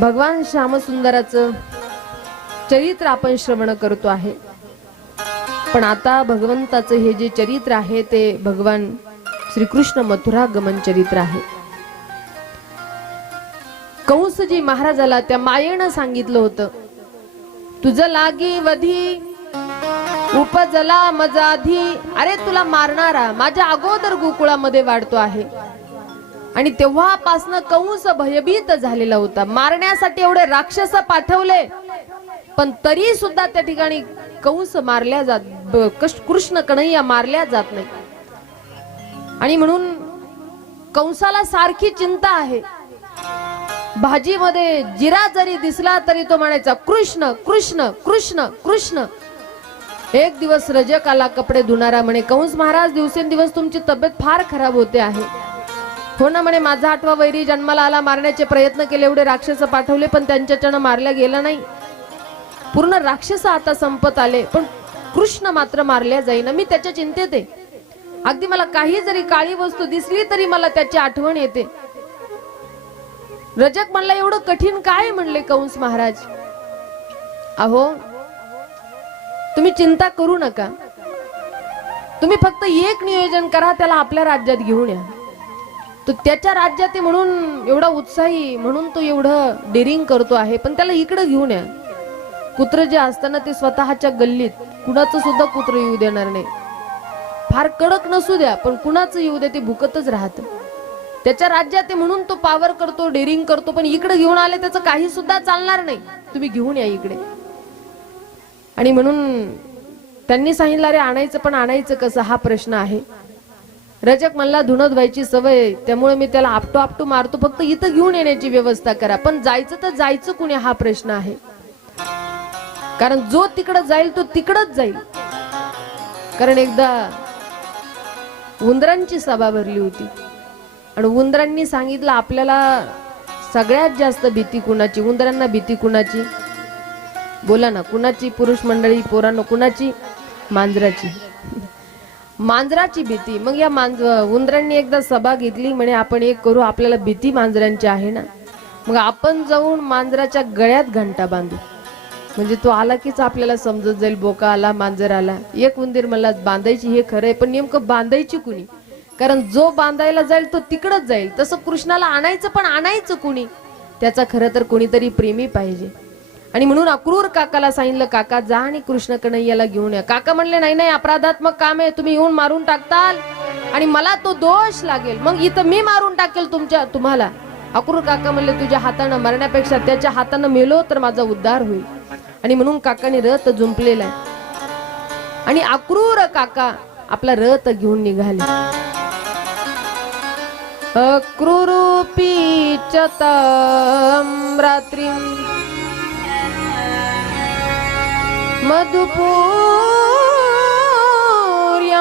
भगवान श्यामसुंदराचं चरित्र आपण श्रवण करतो आहे. पण आता भगवंताचं हे जे चरित्र आहे ते भगवान श्रीकृष्ण मथुरा गमन चरित्र आहे. कंसजी महाराजाला त्या मायेनं सांगितलं होतं तुझं लागी वधी उपजला मजाधी. अरे तुला मारणारा माझ्या अगोदर गोकुळामध्ये वाढतो आहे. आणि तेव्हापासनं कंस भयभीत झालेला होता. मारण्यासाठी एवढे राक्षस पाठवले. पण तरी सुद्धा त्या ठिकाणी कंस मारल्या जात कृष्ण कन्हैया मारल्या जात नाही. आणि म्हणून कंसाला सारखी चिंता आहे. भाजीमध्ये जिरा जरी दिसला तरी तो म्हणायचा कृष्ण कृष्ण कृष्ण कृष्ण. एक दिवस रजक आला कपडे धुणारा म्हणे कंस महाराज दिवसेंदिवस तुमची तब्येत फार खराब होते आहे. हो ना म्हणे माझा आठवा वैरी जन्माला आला मारण्याचे प्रयत्न केले एवढे राक्षस पाठवले पण त्यांच्याच्यानं मारल्या गेलं नाही. पूर्ण राक्षस आता संपत आले पण कृष्ण मात्र मारल्या जाईना. मी त्याच्या चिंतेत आहे. अगदी मला काही जरी काळी वस्तू दिसली तरी मला त्याची आठवण येते. रजक म्हणला एवढं कठीण काय? म्हणले कंस महाराज. अहो तुम्ही चिंता करू नका. तुम्ही फक्त एक नियोजन करा त्याला आपल्या राज्यात घेऊन या. तर त्याच्या राज्यात ते म्हणून एवढा उत्साही म्हणून तो एवढं डेरिंग करतो आहे. पण त्याला इकडं घेऊन या. कुत्र जे असताना ते स्वतःच्या गल्लीत कुणाचं सुद्धा कुत्र येऊ देणार नाही. फार कडक नसू द्या पण कुणाचं येऊ द्या ते भुकतच राहत. त्याच्या राज्यात म्हणून तो पावर करतो डेरिंग करतो पण इकडे घेऊन आले त्याचं काही सुद्धा चालणार नाही. तुम्ही घेऊन या इकडे. आणि म्हणून त्यांनी सांगितलं अरे आणायचं पण आणायचं कसं? हा प्रश्न आहे. रजक म्हणला धुणत व्हायची सवय त्यामुळे मी त्याला आपटो आपटो मारतो. फक्त इथं घेऊन येण्याची व्यवस्था करा. पण जायचं तर जायचं कुणी हा प्रश्न आहे. कारण जो तिकडं जाईल तो तिकडच जाईल. कारण एकदा उंदरांची सभा भरली होती. आणि उंदरांनी सांगितलं आपल्याला सगळ्यात जास्त भीती कुणाची? उंदरांना भीती कुणाची? बोला ना कुणाची? पुरुष मंडळी पोरांना कुणाची? मांजराची. मांजराची भीती. मग या मांज उंदरांनी एकदा सभा घेतली म्हणे आपण एक करू आपल्याला भीती मांजरांची आहे ना? मग आपण जाऊन मांजराच्या गळ्यात घंटा बांधू. म्हणजे तो आला कीच आपल्याला समजत जाईल बोका आला मांजर आला. एक उंदीर मला बांधायची हे खरं आहे पण नेमकं बांधायची कुणी? कारण जो बांधायला जाईल तो तिकडच जाईल. तसं कृष्णाला आणायचं पण आणायचं कुणी? त्याचा खरं तर कुणीतरी प्रेमी पाहिजे. आणि म्हणून अक्रूर काकाला सांगितलं काका जा आणि कृष्ण कन्हैयाला घेऊन या. काका म्हणले नाही नाही अपराधात्मक काम आहे तुम्ही येऊन मारून टाकताल आणि मला तो दोष लागेल. मग इथं मी मारून टाकेल तुमच्या तुम्हाला. अक्रूर काका म्हणले तुझ्या हातानं मरण्यापेक्षा त्याच्या हातानं मेलो तर माझा उद्धार होईल. आणि म्हणून काकाने रथ जुंपलेला आहे. आणि अक्रूर काका आपला रथ घेऊन निघाले. अक्रूरूपी चत रात्री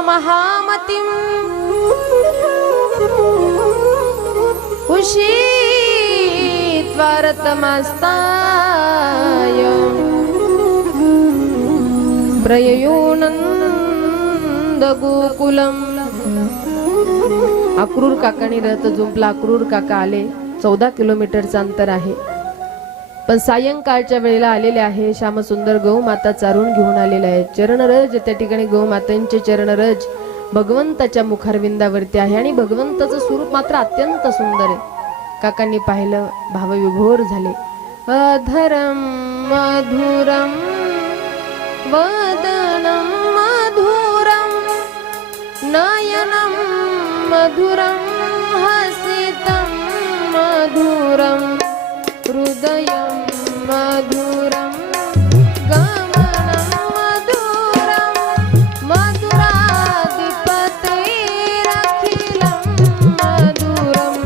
महामतिम उषीत्वरतमस्ताय प्रययोनन्दगोकुलम्। अक्रूर काकाने रथ जुंपला अक्रूर काका आले. चौदा किलोमीटरचं अंतर आहे. पण सायंकाळच्या वेळेला आलेले आहे श्यामसुंदर गौ माता चारून घेऊन आलेले आहे. चरणरज त्या ठिकाणी गौ मातांचे चरणरज भगवंताच्या मुखारविंदावरती आहे आणि भगवंताचं स्वरूप मात्र अत्यंत सुंदर आहे. काकांनी पाहिलं भावविभोर झाले. अधरम मधुरम वदनम मधुरम नयनम मधुरम हसितं मधुरम। हृदयं मधुरं गमनं मधुरं मधुराधिपतेरखिलं मधुरं।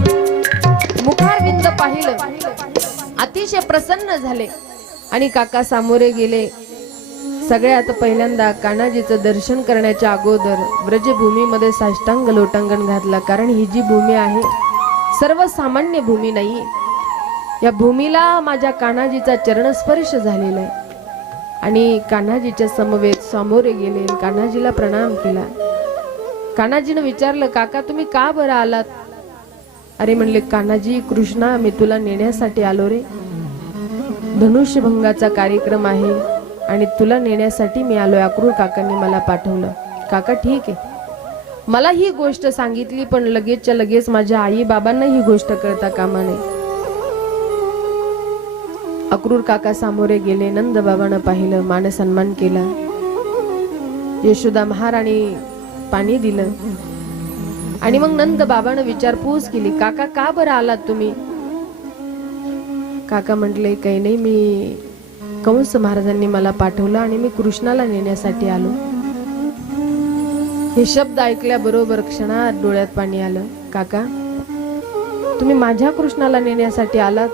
मुखारविंद पाहिलं अतिशय प्रसन्न झाले. आणि काका सामोरे गेले. सगळ्यात पहिल्यांदा कान्हाजीचं दर्शन करण्याच्या अगोदर ब्रजभूमीमध्ये साष्टांग लोटांगण घातलं. कारण ही जी भूमी आहे सर्वसामान्य भूमी नाही. या भूमीला माझ्या कान्हाजीचा चरणस्पर्श झालेला आहे. आणि कान्हाजीच्या समवेत सामोरे गेले कान्हाजीला प्रणाम केला. कान्हाजीनं विचारलं काका तुम्ही का बरं आलात? अरे म्हणले कान्हाजी कृष्णा मी तुला नेण्यासाठी आलो रे. धनुष्यभंगाचा कार्यक्रम आहे आणि तुला नेण्यासाठी मी आलोय. अक्रूर काकांनी मला पाठवलं. काका ठीक आहे. मला ही गोष्ट सांगितली पण लगेचच्या लगेच माझ्या आई बाबांना ही गोष्ट कळता कामा नये. अक्रूर काका सामोरे गेले नंद बाबानं पाहिलं मानसन्मान केला. यशोदा महाराणी पाणी दिलं. आणि मग नंद बाबानं विचारपूस केली काका का बरं आलात तुम्ही? काका म्हटले काही नाही मी कंस महाराजांनी मला पाठवलं आणि मी कृष्णाला नेण्यासाठी आलो. हे शब्द ऐकल्याबरोबर क्षणात डोळ्यात पाणी आलं. काका तुम्ही माझ्या कृष्णाला नेण्यासाठी आलात?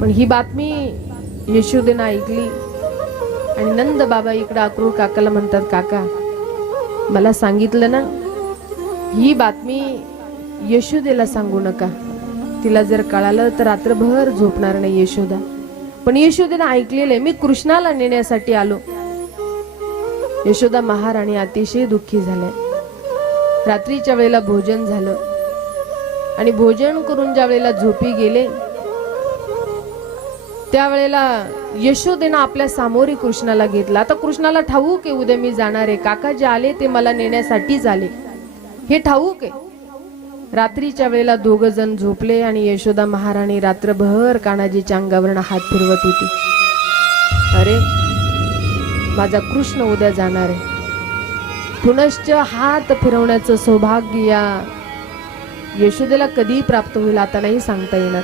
पण ही बातमी यशोदेनं ऐकली. आणि नंद बाबा इकडं अक्रूर काकाला म्हणतात काका मला सांगितलं ना ही बातमी यशोदेला सांगू नका. तिला जर कळालं तर रात्रभर झोपणार नाही यशोदा. पण यशोदेनं ऐकलेलं आहे मी कृष्णाला नेण्यासाठी आलो. यशोदा महाराणी अतिशय दुःखी झाल्या. रात्रीच्या वेळेला भोजन झालं. आणि भोजन करून ज्या वेळेला झोपी गेले त्यावेळेला यशोदेनं आपल्या सामोरी कृष्णाला घेतला. आता कृष्णाला ठाऊक आहे उद्या मी जाणार आहे. काका जे आले ते मला नेण्यासाठीच आले हे ठाऊक आहे. रात्रीच्या वेळेला दोघ जण झोपले आणि यशोदा महाराणी रात्रभर कानाजीच्या अंगावरनं हात फिरवत होती. अरे माझा कृष्ण उद्या जाणार आहे. पुनश्च हात फिरवण्याचं सौभाग्य या यशोदेला कधी प्राप्त होईल आता नाही सांगता येणार.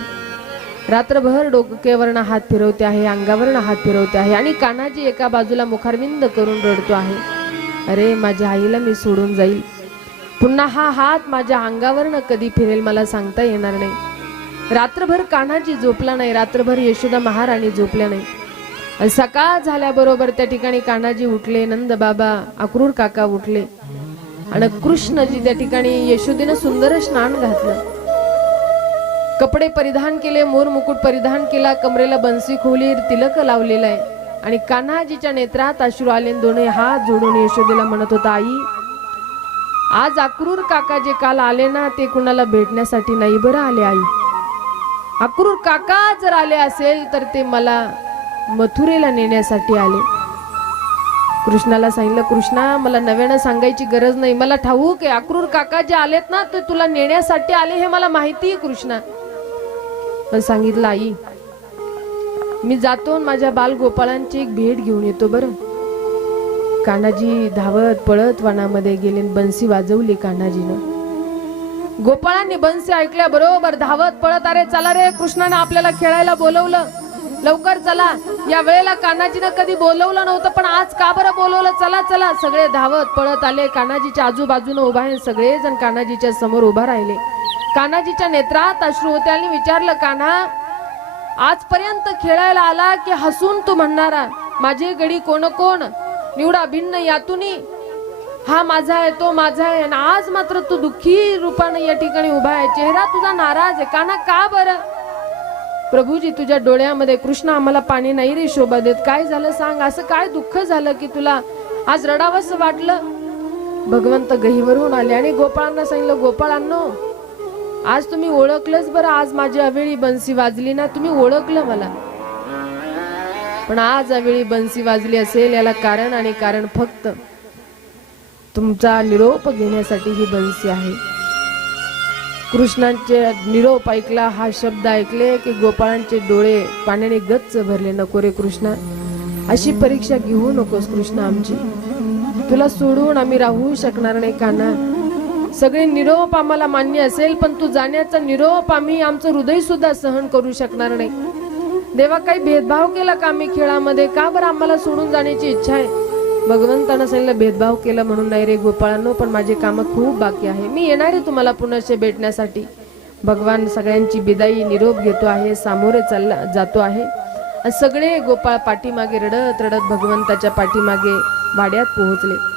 रात्रभर डोक्यावरनं हात फिरवते आहे अंगावरनं हात फिरवते आहे आणि कानाजी एका बाजूला मुखारविंद करून रडतो आहे. अरे माझ्या आईला मी सोडून जाईल. पुन्हा हा हात माझ्या अंगावरनं कधी फिरेल मला सांगता येणार नाही. रात्रभर कान्हाजी झोपला नाही रात्रभर यशोदा महाराणी झोपल्या नाही. सकाळ झाल्याबरोबर त्या ठिकाणी कान्हाजी उठले नंद बाबा अक्रूर काका उठले. आणि कृष्णजी त्या ठिकाणी यशोदेनं सुंदर स्नान घातलं. कपडे परिधान केले मोर मुकुट परिधान केला कमरेला बन्सी खोली तिलक लावलेला आहे. आणि कान्हाजीच्या नेत्रात अश्रू आले दोन्ही हात जोडून यशोदेला म्हणत होता आई आज अक्रूर काका जे काल आले ना ते कुणाला भेटण्यासाठी नाही बरं आले आई. अक्रूर काका जर आले असेल तर ते मला मथुरेला नेण्यासाठी आले. कृष्णाला सांगितलं कृष्णा मला नव्यानं सांगायची गरज नाही. मला ठाऊक आहे अक्रूर काका जे आलेत ना ते तुला नेण्यासाठी आले हे मला माहिती आहे कृष्णा. पण सांगितलं आई मी जातो माझ्या माझ्या बालगोपाळांची एक भेट घेऊन येतो बरं. कान्हाजी धावत पळत वनामध्ये गेले बन्सी वाजवली कान्हाजीनं. गोपाळांनी बन्सी ऐकल्या बरोबर धावत पळत अरे चला रे कृष्णानं आपल्याला खेळायला बोलवलं. लवकर चला. या वेळेला कान्हाजीनं कधी बोलवलं नव्हतं पण आज का बरं बोलवलं? चला चला. सगळे धावत पळत आले. कान्हाजीच्या आजूबाजूनं उभा आहे सगळेजण कान्हाजीच्या समोर उभा राहिले. कान्हाजीच्या नेत्रात अश्रू होते आणि विचारलं कान्हा आजपर्यंत खेळायला आला की हसून तू म्हणणारा माझे गडी कोण कोण निवडा भिन्न यातून. हा माझा आहे तो माझा आहे आणि आज मात्र तू दुःखी रूपाने या ठिकाणी उभा आहे. चेहरा तुझा नाराज आहे. काना का बरं? प्रभूजी तुझ्या डोळ्यामध्ये कृष्ण आम्हाला पाणी नाही रे शोभा देत. काय झालं सांग. असं काय दुःख झालं की तुला आज रडावंसं वाटलं? भगवंत गहीवरून आले आणि गोपाळांना सांगितलं गोपाळांनो आज तुम्ही ओळखलंच बरं आज माझी अवेळी बन्सी वाजली ना तुम्ही ओळखलं मला. पण आज अवेळी बन्सी वाजली असेल याला कारण आणि कारण फक्त तुमचा निरोप घेण्यासाठी ही बन्सी आहे. कृष्णांचे निरोप ऐकला हा शब्द ऐकले की गोपाळांचे डोळे पाण्याने गच्च भरले नको रे कृष्णा अशी परीक्षा घेऊ नकोस कृष्णा आमची. तुला सोडून आम्ही राहू शकणार नाही काना सगळे निरोप आम्हाला मान्य असेल पण तू जाण्याचा निरोप आम्ही आमचं हृदय सुद्धा सहन करू शकणार नाही. देवा काही भेदभाव केला का आम्ही खेळामध्ये? का बरं आम्हाला सोडून जाण्याची इच्छा आहे? भगवंतानं सांगितलं भेदभाव केला म्हणून नाही रे गोपाळांनो पण माझे कामं खूप बाकी आहे. मी येणार आहे तुम्हाला पुनश्च भेटण्यासाठी. भगवान सगळ्यांची बिदाई निरोप घेतो आहे सामोरे चालला जातो आहे. सगळे गोपाळ पाठीमागे रडत रडत भगवंताच्या पाठीमागे वाड्यात पोहोचले.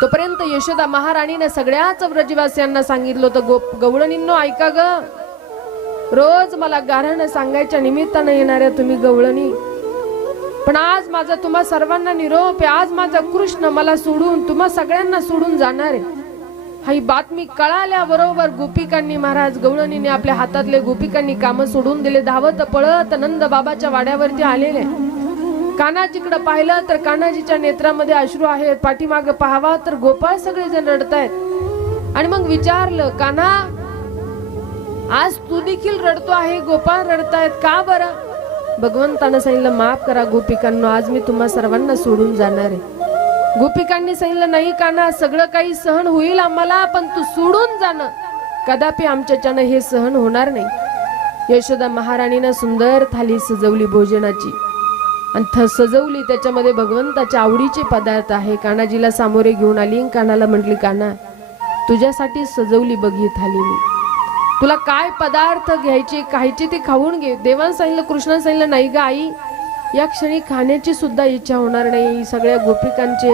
तोपर्यंत यशोदा महाराणीने सगळ्याच व्रजवासियांना सांगितलं होतं गोप गवळणींनो ऐका ग. रोज मला गाऱ्हाणं सांगायच्या निमित्तानं येणाऱ्या तुम्ही गवळणी. पण आज माझा तुम्हा सर्वांना निरोप आहे. आज माझा कृष्ण मला सोडून तुम्हा सगळ्यांना सोडून जाणार आहे. ही बातमी कळाल्याबरोबर गोपिकांनी महाराज गवळणीने आपल्या हातातले गोपिकांनी कामं सोडून दिले. धावत पळत नंद बाबाच्या वाड्यावरती आलेले. कान्हाजीकडे पाहिलं तर कान्हाजीच्या नेत्रामध्ये अश्रू आहेत. पाठीमागे पाहावा तर गोपाळ सगळेजण रडतायत. आणि मग विचारलं कान्हा आज तू देखील रडतो आहे? गोपाळ रडतायत का बरं? भगवंतानं सांगितलं माफ करा गोपिकांनो आज मी तुम्हा सर्वांना सोडून जाणार आहे. गोपिकांनी सांगितलं नाही काना सगळं काही सहन होईल आम्हाला पण तू सोडून जाणं. कदापि आमच्याच्यानं हे सहन होणार नाही. यशोदा महाराणीनं सुंदर थाली सजवली भोजनाची. आणि थ सजवली. त्याच्यामध्ये भगवंताच्या आवडीचे पदार्थ आहे. कानाजीला सामोरे घेऊन आली आणि कानाला म्हटली काना तुझ्यासाठी सजवली बघी थाली मी. तुला काय पदार्थ घ्यायचे खायचे ते खाऊन घे. देवान सांगितलं कृष्णान सांगितलं नाही ग आई. या क्षणी खाण्याची सुद्धा इच्छा होणार नाही. सगळ्या गोपिकांचे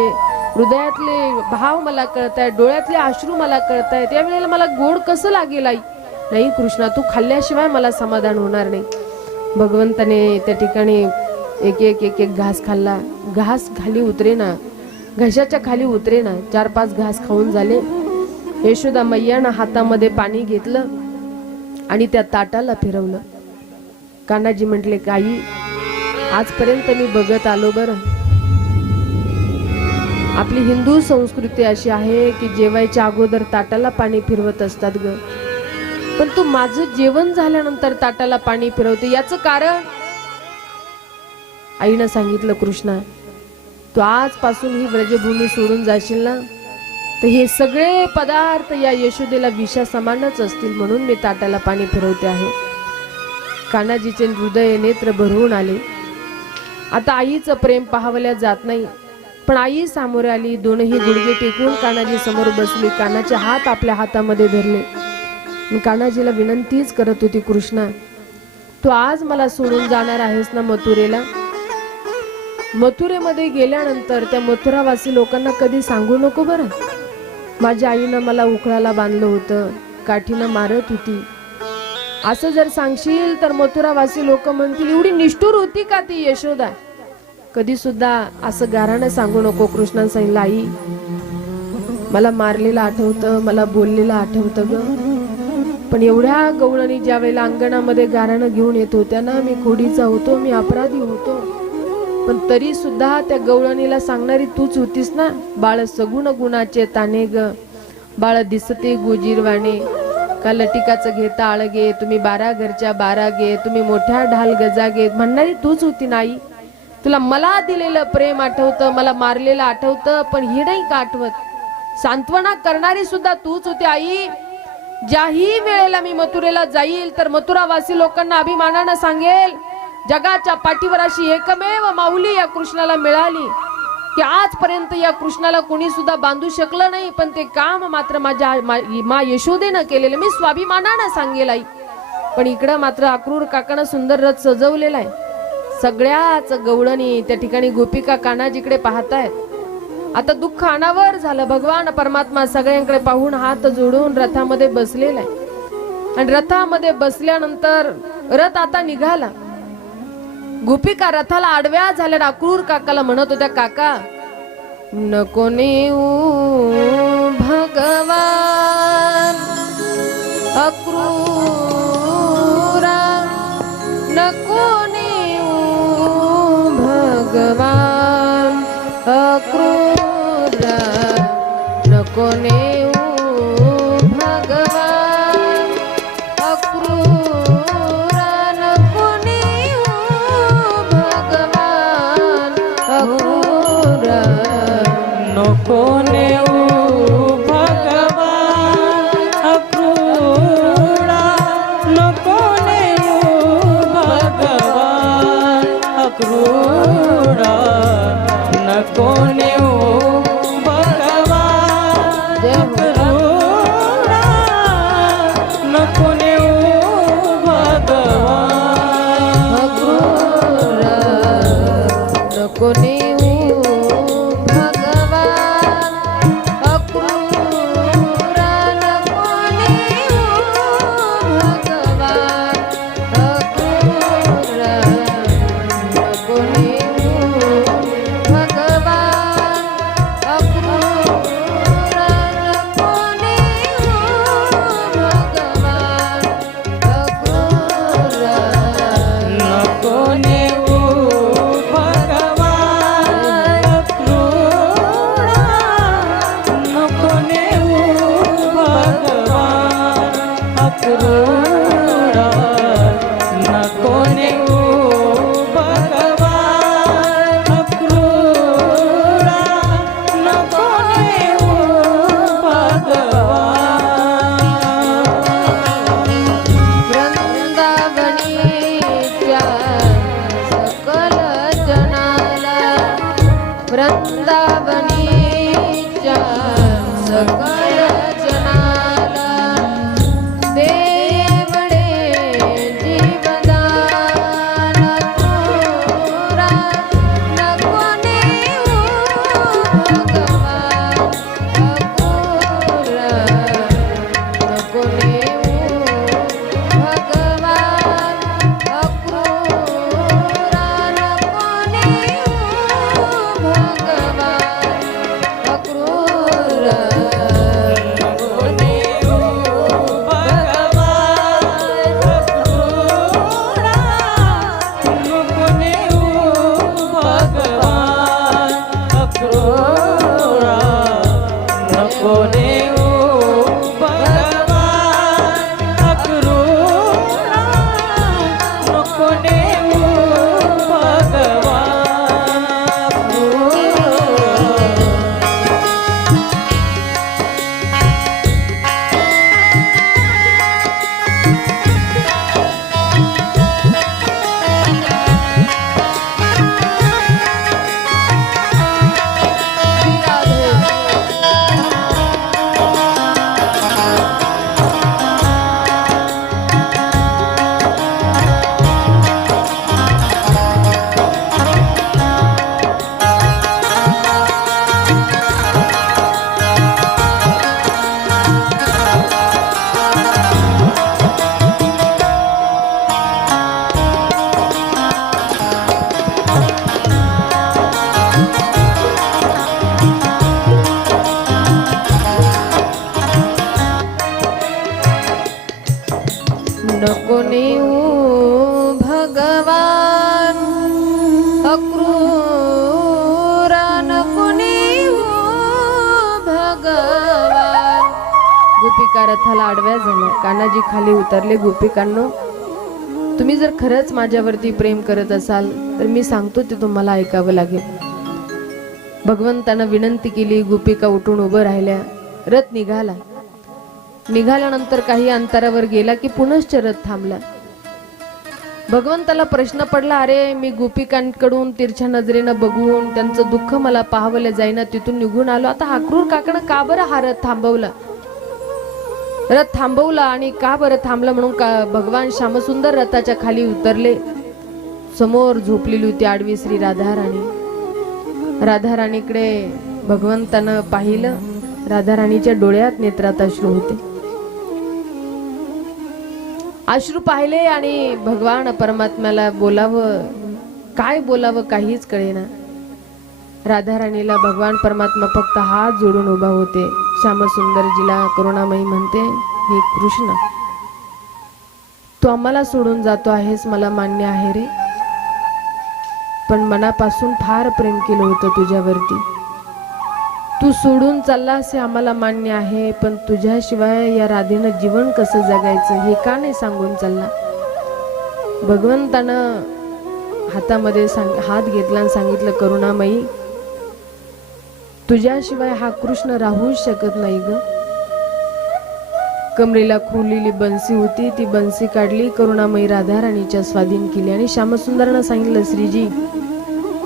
हृदयातले भाव मला कळत आहेत डोळ्यातले अश्रू मला कळत आहेत वेळेला मला गोड कसं लागेल आई? नाही कृष्णा तू खाल्ल्याशिवाय मला समाधान होणार नाही. भगवंताने त्या ठिकाणी एक एक एक एक घास खाल्ला. घास खाली उतरे ना घशाच्या खाली उतरे ना चार पाच घास खाऊन झाले. यशोदा मैयानं हातामध्ये पाणी घेतलं आणि त्या ताटाला फिरवलं. कान्हाजी म्हटले काही आजपर्यंत मी बघत आलो बरं. आपली हिंदू संस्कृती अशी आहे की जेवायच्या अगोदर ताटाला पाणी फिरवत असतात ग. पण तू माझं जेवण झाल्यानंतर ताटाला पाणी फिरवते याचं कारण आईनं सांगितलं कृष्णा तू आजपासून ही व्रजभूमी सोडून जाशील ना? तर हे सगळे पदार्थ या यशोदेला विषा समानच असतील म्हणून मी ताटाला पाणी फिरवते आहे. कानाजीचे हृदय नेत्र भरवून आले. आता आईचं प्रेम पाहावल्या जात नाही पण आई सामोरे आली. दोनही गुडघे टेकून कानाजी समोर बसली. कानाचे हात आपल्या हातामध्ये धरले. मी कानाजीला विनंतीच करत होती कृष्णा तू आज मला सोडून जाणार आहेस ना मथुरेला? मथुरेमध्ये गेल्यानंतर त्या मथुरावासी लोकांना कधी सांगू नको बरं? माझ्या आईनं मला उकळाला बांधलं होतं काठीनं मारत होती. असं जर सांगशील तर मथुरावासी लोक म्हणतील एवढी निष्ठूर होती का ती यशोदा? कधी सुद्धा असं गाराणं सांगू नको कृष्णानं सांगितलं आई मला मारलेलं आठवतं मला बोललेलं आठवतं ग. पण एवढ्या गवळणी ज्या वेळेला अंगणामध्ये गाराणं घेऊन येत होत्या ना मी खोडीचा होतो मी अपराधी होतो. पण तरी सुद्धा त्या गवळणीला सांगणारी तूच होतीस ना? बाळ सगुण गुणाचे ताने ग. बाळ दिसते गुजीरवाणे. का लटिकाचं घेता आळगे तुम्ही बारा घरच्या बारा गे तुम्ही मोठ्या ढाल गजा गे म्हणणारी तूच होती नाही तुला मला दिलेलं प्रेम आठवतं मला मारलेलं आठवतं पण हे नाही का आठवत? सांत्वना करणारी सुद्धा तूच होती आई. ज्याही वेळेला मी मथुरेला जाईल तर मथुरावासी लोकांना अभिमानानं सांगेल जगाच्या पाठीवर अशी एकमेव माऊली या कृष्णाला मिळाली. की आजपर्यंत या कृष्णाला कोणी सुद्धा बांधू शकलं नाही पण ते काम मात्र माझ्या मा- यशोदेनं केलेलं. मी स्वाभिमानानं सांगेल आई. पण इकडं मात्र अक्रूर काकानं सुंदर रथ सजवलेला आहे. सगळ्याच गवळणी त्या ठिकाणी गोपिका कानाजीकडे पाहतायत. आता दुःख अनावर झालं. भगवान परमात्मा सगळ्यांकडे पाहून हात जोडून रथामध्ये बसलेला आहे. आणि रथामध्ये बसल्यानंतर रथ आता निघाला. गुपिका रथाला आडव्या झाल्या अक्रूर काकाला म्हणत होत्या काका नको नेऊ भगवान अक्रूरा नको नेऊ भगवान अक्रूरा नको नेऊ. झाल्या खाली उतरले गोपिकांनो तुम्ही जर खरंच माझ्यावरती प्रेम करत असाल तर मी सांगतो ते तुम्हाला ऐकावं लागेल. भगवंतानं विनंती केली गोपिका उठून उभं राहिल्या रथ निघाला. निघाल्यानंतर काही अंतरावर गेला की पुनश्च रथ थांबला. भगवंताला प्रश्न पडला अरे मी गोपिकांकडून तिरछ्या नजरेनं बघून त्यांचं दुःख मला पाहावलं जाईना तिथून निघून आलो. आता हाक्रूर काकडं का बरं हा रथ थांबवला? रथ थांबवला आणि का बरं थांबला म्हणून का भगवान श्यामसुंदर रथाच्या खाली उतरले. समोर झोपलेली होती आडवी श्री राधाराणी. राधाराणीकडे भगवंतानं पाहिलं. राधाराणीच्या डोळ्यात नेत्रात अश्रू होते. अश्रू पाहिले आणि भगवान परमात्म्याला बोलावं. काय बोलावं काहीच कळेना. राधाराणीला भगवान परमात्मा फक्त हात जोडून उभा होते. श्यामसुंदरजीला करुणामयी म्हणते हे कृष्ण तू आम्हाला सोडून जातो आहेस मला मान्य आहे रे. पण मनापासून फार प्रेम केलं होतं तुझ्यावरती. तू सोडून चाललास हे आम्हाला मान्य आहे पण तुझ्याशिवाय या राधेनं जीवन कसं जगायचं हे का नाही सांगून चालला? भगवंतानं हातामध्ये सांग हात घेतला आणि सांगितलं करुणामयी तुझ्याशिवाय हा कृष्ण राहूच शकत नाही ग. कमरेला खुरलेली बन्सी होती ती बन्सी काढली करुणामयी राधाराणीच्या स्वाधीन केली आणि श्यामसुंदरनं सांगितलं श्रीजी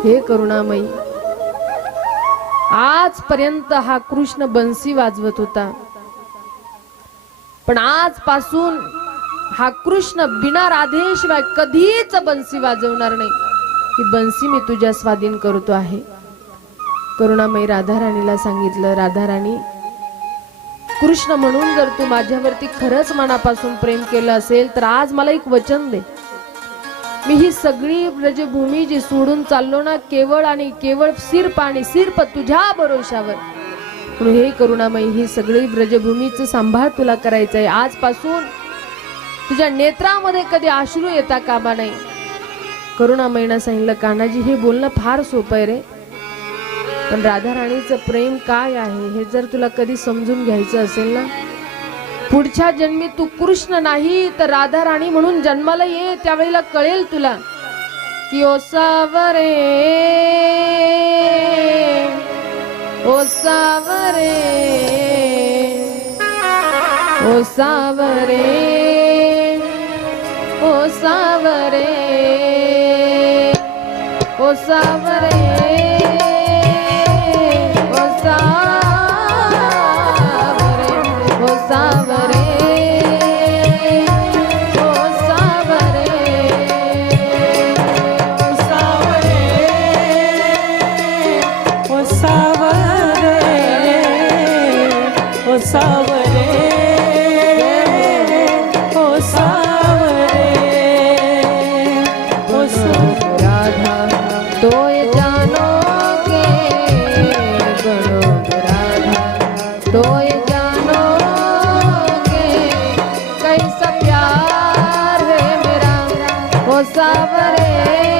हे करुणामयी आजपर्यंत हा कृष्ण बन्सी वाजवत होता. पण आजपासून हा कृष्ण बिना राधेशिवाय कधीच बन्सी वाजवणार नाही. ही बन्सी मी तुझ्या स्वाधीन करतो आहे. करुणामयी राधाराणीला सांगितलं राधाराणी कृष्ण म्हणून जर तू माझ्यावरती खरंच मनापासून प्रेम केलं असेल तर आज मला एक वचन दे. मी ही सगळी ब्रजभूमी जी सोडून चाललो ना केवळ आणि केवळ सिर्प आणि सिर्प तुझ्या भरोशावर म्हणून हे करुणामयी ही सगळी ब्रजभूमीचं सांभाळ तुला करायचं आहे आजपासून तुझ्या नेत्रामध्ये कधी अश्रू येता कामा नाही करुणामयीनं सांगितलं कान्हाजी हे बोलणं फार सोपं आहे रे. पण राधाराणीचं प्रेम काय आहे हे जर तुला कधी समजून घ्यायचं असेल ना? पुढच्या जन्मी तू कृष्ण नाही तर राधा राणी म्हणून जन्माला ये त्यावेळेला कळेल तुला की ओ सावरे ओ सावरे ओ सावरे ओ सावरे ओ सावरे. salvarei.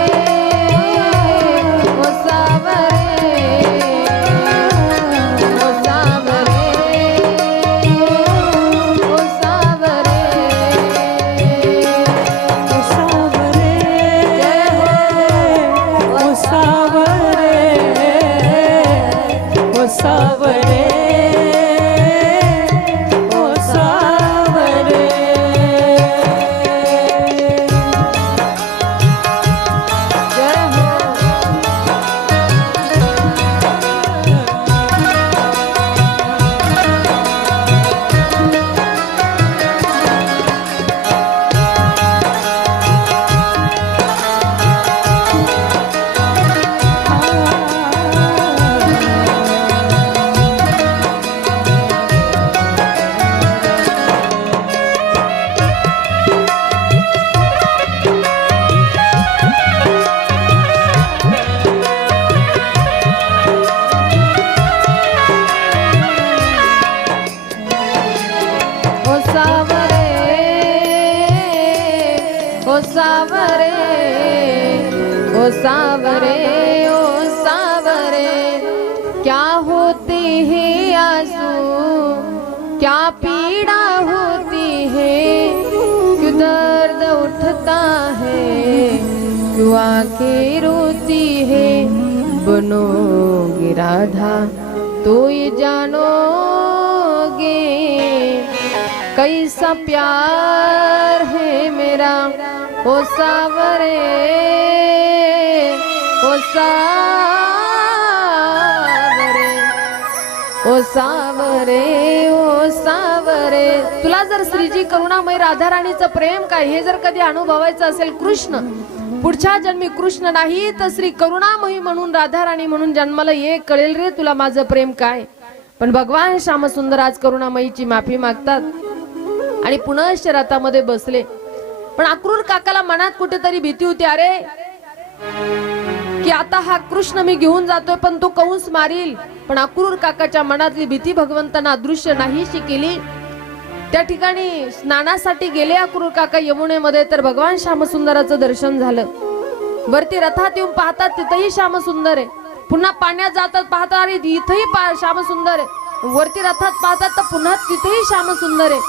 बनोगे राधा तो ये जानोगे कैसा प्यार है मेरा ओ सावरे ओ सावरे ओ सावरे ओ सावरे तुला जर श्रीजी करुणामय राधाराणीचं प्रेम काय हे जर कधी अनुभवायचं असेल कृष्ण पुढच्या जन्मी कृष्ण नाही तर श्री करुणामयी म्हणून राधाराणी म्हणून जन्माला ये कळेल रे तुला माझं प्रेम काय? पण भगवान श्यामसुंदर आज करुणामयीची माफी मागतात आणि पुनश्च रथामध्ये बसले. पण अक्रूर काकाला मनात कुठेतरी भीती होती अरे की आता हा कृष्ण मी घेऊन जातोय पण तो कंस मारील. पण अक्रूर काकाच्या मनातली भीती भगवंतांना अदृश्य नाहीशी केली. त्या ठिकाणी स्नानासाठी गेले अक्रूर काका यमुनेमध्ये तर भगवान श्यामसुंदराचं दर्शन झालं. वरती रथात येऊन पाहतात तिथंही श्यामसुंदर आहे. पुन्हा पाण्यात जातात पाहतात अरे इथंही पा- श्यामसुंदर आहे. वरती रथात पाहतात तर पुन्हा तिथेही श्यामसुंदर आहे.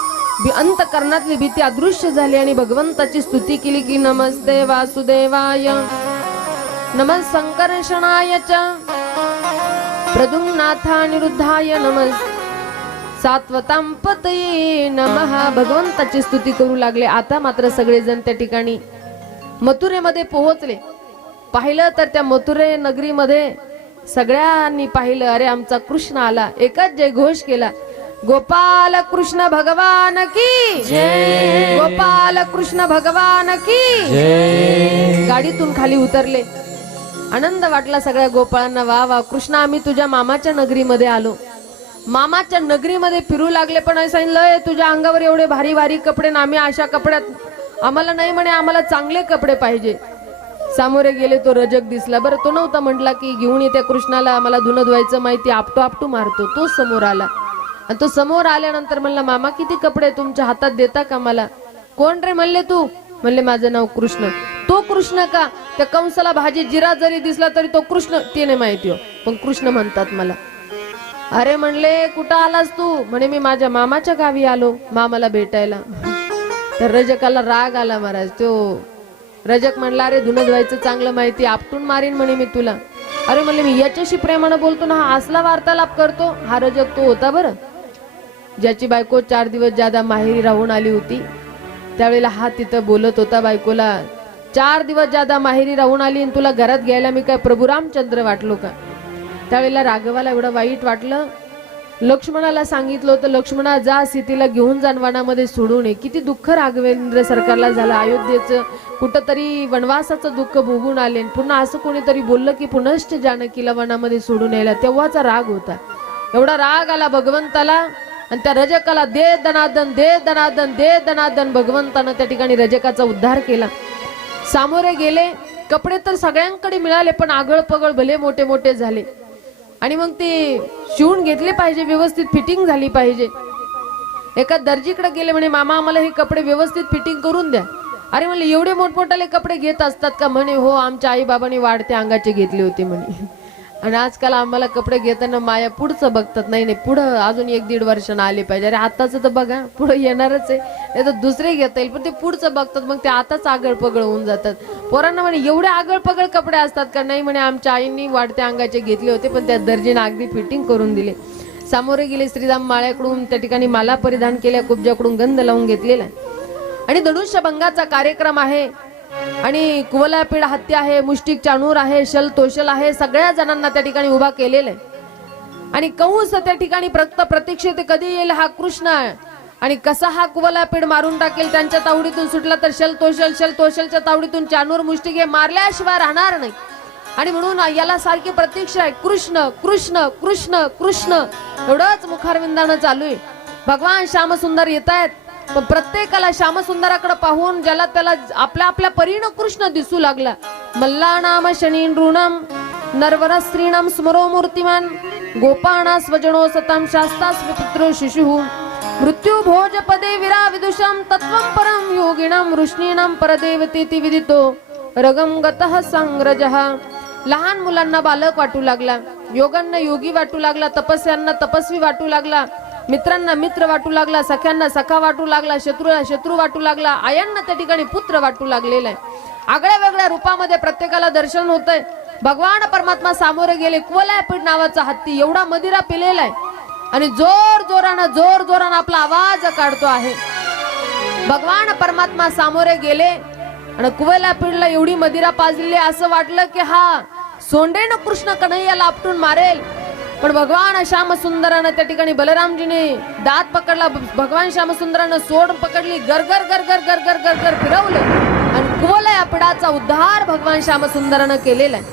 अंत कर्णातली भीती अदृश्य झाली आणि भगवंताची स्तुती केली की नमस्ते वासुदेवाय नमः संकर्षणाय च प्रद्युम्नाथानिरुद्धाय नमः नमस्ते पतये नमः. भगवंताची स्तुती करू लागले. आता मात्र सगळेजण त्या ठिकाणी मथुरेमध्ये पोहोचले. पाहिलं तर त्या मथुरे नगरीमध्ये सगळ्यांनी पाहिलं अरे आमचा कृष्ण आला. एकच जय घोष केला. गोपाल कृष्ण भगवान की गोपाल कृष्ण भगवान की गाडीतून खाली उतरले. आनंद वाटला सगळ्या गोपाळांना. वा वा कृष्णा आम्ही तुझ्या मामाच्या नगरीमध्ये आलो. मामाच्या नगरीमध्ये फिरू लागले पण असं सांगितलं तुझ्या अंगावर एवढे भारी भारी कपडे ना आम्ही अशा कपड्यात आम्हाला नाही म्हणे आम्हाला चांगले कपडे पाहिजे. सामोरे गेले तो रजक दिसला. बरं तो नव्हता म्हटला की घेऊन येत्या कृष्णाला आम्हाला धुणं धुवायचं माहिती आपटू आपटू मारतो. तो समोर आला. आणि तो समोर आल्यानंतर म्हणला मामा किती कपडे तुमच्या हातात देता का मला? कोण रे? म्हणले तू. म्हणले माझं नाव कृष्ण. तो कृष्ण का? त्या कंसाला भाजी जिरा जरी दिसला तरी तो कृष्ण. ते नाही माहिती हो. पण कृष्ण म्हणतात मला. अरे म्हणले कुठं आलास तू? म्हणे मी माझ्या मामाच्या गावी आलो मामाला भेटायला. तर रजकाला राग आला महाराज तो रजक म्हणला अरे धुणं धुवायचं चांगलं माहिती आपटून मारीन म्हणे मी तुला. अरे म्हणले मी याच्याशी प्रेमानं बोलतो ना हा असला वार्तालाप करतो हा रजक तो होता बरं ज्याची बायको चार दिवस ज्यादा माहेरी राहून आली होती. त्यावेळेला हा तिथं बोलत होता बायकोला चार दिवस ज्यादा माहेरी राहून आली आणि तुला घरात घ्यायला मी काय प्रभू रामचंद्र वाटलो का? त्यावेळेला राघवाला एवढं वाईट वाटलं. लक्ष्मणाला सांगितलं होतं लक्ष्मणा जा सीतेला घेऊन जाण वनामध्ये सोडून ये. किती दुःख राघवेंद्र सरकारला झालं. अयोध्येचं कुठंतरी वनवासाचं दुःख भोगून आले. आणि पुन्हा असं कोणीतरी बोललं की पुनश्च जानकीला वनामध्ये सोडून यायला. तेव्हाचा राग होता. एवढा राग आला भगवंताला आणि त्या रजकाला दे दनादन दे दनादन दे दनादन. भगवंतानं त्या ठिकाणी रजकाचा उद्धार केला. सामोरे गेले. कपडे तर सगळ्यांकडे मिळाले पण आगळ पगळ भले मोठे मोठे झाले. आणि मग ते शिवून घेतले पाहिजे व्यवस्थित फिटिंग झाली पाहिजे. एका दर्जीकडे गेले म्हणे मामा आम्हाला हे कपडे व्यवस्थित फिटिंग करून द्या. अरे म्हणले एवढे मोठमोठाले कपडे घेत असतात का? म्हणे हो आमच्या आई बाबांनी वाढते अंगाचे घेतले होते म्हणे. आणि आजकाल आम्हाला कपडे घेताना माया पुढचं बघतात. नाही नाही पुढं अजून एक दीड वर्षानं आले पाहिजे. अरे आताच तर बघा पुढं येणारच आहे. नाही तर दुसरे घेता येईल पण ते पुढचं बघतात. मग ते आताच आगळ पगळ होऊन जातात. पोरांना म्हणे एवढे आगळ पगळ कपडे असतात का? नाही म्हणे आमच्या आईंनी वाढत्या अंगाचे घेतले होते पण त्या दर्जीने अगदी फिटिंग करून दिले. सामोरे गेले श्रीराम माळ्याकडून त्या ठिकाणी माला परिधान केल्या कुब्जाकडून गंध लावून घेतलेला आणि धनुष्य भंगाचा कार्यक्रम आहे. आणि कुवलापीड हत्या आहे मुष्टिक चाणूर आहे शल तोशल आहे सगळ्या जणांना त्या ठिकाणी उभा केलेला आहे. आणि कंस त्या ठिकाणी प्रक्त प्रतीक्षित कधी येईल हा कृष्ण आहे. आणि कसा हा कुवलापीड मारून टाकेल त्यांच्या तावडीतून सुटला तर शल तोशल शल तोशलच्या तावडीतून चाणूर मुष्टिक हे मारल्याशिवाय राहणार नाही. आणि म्हणून याला सारखी प्रतीक्षा आहे कृष्ण कृष्ण कृष्ण कृष्ण. एवढंच मुखारविंदानं चालू आहे. भगवान श्यामसुंदर येत आहेत पण प्रत्येकाला श्यामसुंदराकडे पाहून ज्याला त्याला आपल्या आपल्या परीनं कृष्ण दिसू लागला. मल्लानाम शनी ऋणम नरवर स्त्रीणम स्मरो मूर्तिमान गोपाणा स्वजनो सतम शास्ता स्वपुत्र शिशु मृत्यू भोज पदे विरा विदुषम तत्व परम योगिणम वृष्णीणम परदेवतेति विदितो रगम गतः संग्रजः लहान मुलांना बालक वाटू लागला योगांना योगी वाटू लागला तपस्यांना तपस्वी वाटू लागला मित्रांना मित्र वाटू लागला सख्यांना सखा वाटू लागला शत्रूला शत्रू वाटू लागला आयांना त्या ठिकाणी पुत्र वाटू लागलेला आहे. आगळ्या वेगळ्या रूपामध्ये प्रत्येकाला दर्शन होतंय. भगवान परमात्मा सामोरे गेले कुवलायपीठ नावाचा हत्ती एवढा मदिरा पिलेला आहे. आणि जोर जोरानं जोर जोरानं आपला आवाज काढतो आहे. भगवान परमात्मा सामोरे गेले आणि कुवेला पिढला एवढी मदिरा पाजलेली असं वाटलं की हा सोंडेनं कृष्ण कन्हैया लापटून मारेल. पण भगवान श्यामसुंदरानं त्या ठिकाणी बलरामजीने दात पकडला. भगवान श्यामसुंदरानं सोड पकडली. गरगर गरगर गरगर गरगर फिरवलं. आणि कुवला या पिढाचा उद्धार भगवान श्यामसुंदरानं केलेला आहे.